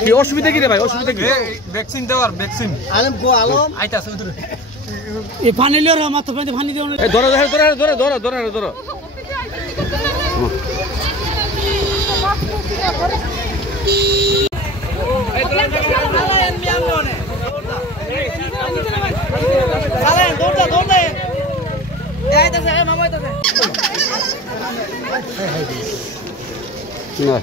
কি অসুবিধা কি রে ভাই? অসুবিধা কি? ভ্যাকসিন দেওয়ার ভ্যাকসিন আলম গো আলম আইতাছে ওইদিকে এই পানি লিওর মাত্র পানি দিও এই ধরো ধরো ধরো ধরো ধরো ধরো চালেন দৌড়া দৌড়া এই আইতাছে মামা আইতাছে না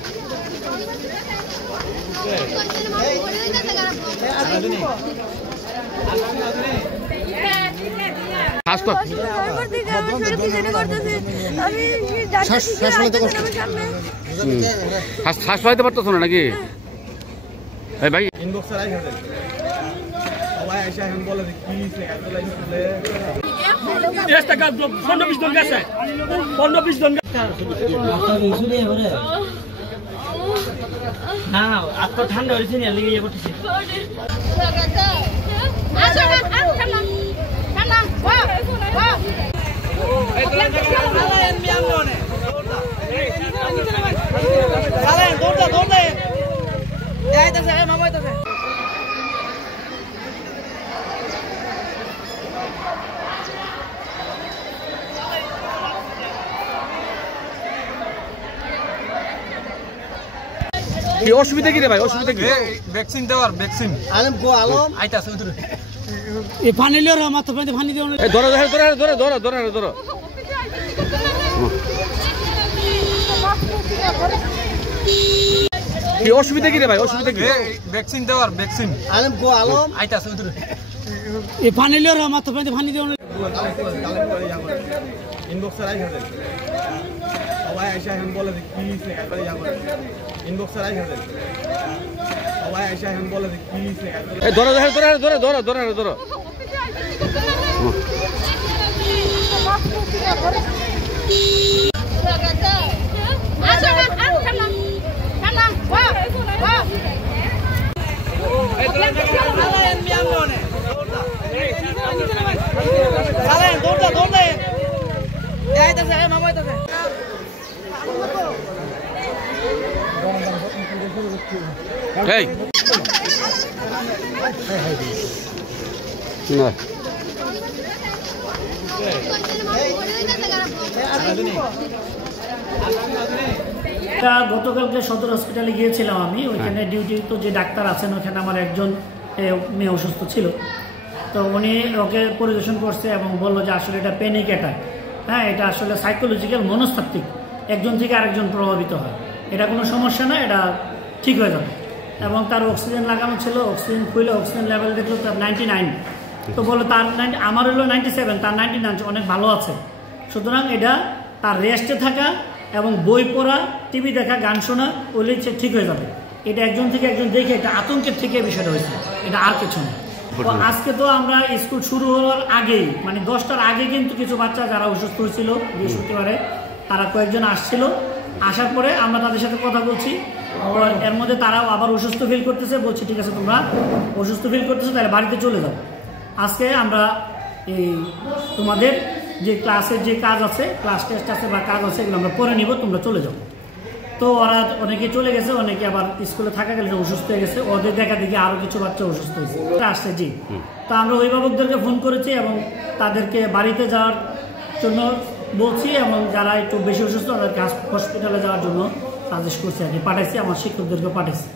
শ্বাস পাইতে পারতেছো না নাকি ভাই? না না আত্ম ঠান্ডা হয়েছে না লেগে ইয়ে করতেছে কি অসুবিধা কি রে ভাই? অসুবিধা কি? ভ্যাকসিন দেওয়ার ভ্যাকসিন আলম গো আলম আইতাছে ওইদিকে এই পানি লিওর মাত্র পানি দিও এই ধরো ধরো ধরো ধরো ধরো ধরো কি অসুবিধা কি রে ভাই? অসুবিধা কি? ভ্যাকসিন দেওয়ার ভ্যাকসিন আলম গো আলম আইতাছে ওইদিকে এই পানি লিওর মাত্র পানি দিও ইনবক্সে রাইখা সবাই আইসা এখন বলে যে কি একবার ইয়া করে ইনবক্সে রাইখা সবাই আইসা এখন বলে যে কি এই ধরো ধরো ধরো ধরো ধরো ধরো এই না গতকালকে সদর হসপিটালে গিয়েছিলাম আমি ওইখানে ডিউটি তো যে ডাক্তার আছেন ওখানে আমার একজন মেয়ে অসুস্থ ছিল তো উনি ওকে পরিদর্শন করছে এবং বললো যে আসলে এটা প্যানিক অ্যাটাক হ্যাঁ এটা আসলে সাইকোলজিক্যাল মনস্তাত্ত্বিক একজন থেকে আরেকজন প্রভাবিত হয় এটা কোনো সমস্যা না এটা ঠিক হয়ে যাবে এবং তার অক্সিজেন লাগানো ছিল অক্সিজেন খুলে অক্সিজেন লেভেল দেখলো তার 99 তো বললো তার আমার হলো 97 তার 99 অনেক ভালো আছে সুতরাং এটা তার রেস্টে থাকা এবং বই পড়া টিভি দেখা গান শোনা ওইলে ঠিক হয়ে যাবে এটা একজন থেকে একজন দেখে এটা আতঙ্কের থেকে বিষয়টা হয়েছে এটা আর কিছু না তো আজকে তো আমরা স্কুল শুরু হওয়ার আগেই মানে 10টার আগে কিন্তু কিছু বাচ্চা যারা অসুস্থ হয়েছিল বৃহস্পতিবারে তারা কয়েকজন আসছিল আসার পরে আমরা তাদের সাথে কথা বলছি এর মধ্যে তারাও আবার অসুস্থ ফিল করতেছে বলছে ঠিক আছে তোমরা অসুস্থ ফিল করতেছো তাহলে বাড়িতে চলে যাও আজকে আমরা এই তোমাদের যে ক্লাসের যে কাজ আছে ক্লাস টেস্ট আছে বা কাজ আছে এগুলো আমরা পরে নিব তোমরা চলে যাও তো ওরা অনেকে চলে গেছে অনেকে আবার স্কুলে থাকা গেলে অসুস্থ হয়ে গেছে ওদের দেখা দেখি আরও কিছু বাচ্চা অসুস্থ হয়েছে আসছে জি তো আমরা অভিভাবকদেরকে ফোন করেছি এবং তাদেরকে বাড়িতে যাওয়ার জন্য বলছি এবং যারা একটু বেশি অসুস্থ তাদেরকে হসপিটালে যাওয়ার জন্য সাজেস্ট করছি আর কি পাঠাইছি আমার শিক্ষকদেরকে পাঠাইছি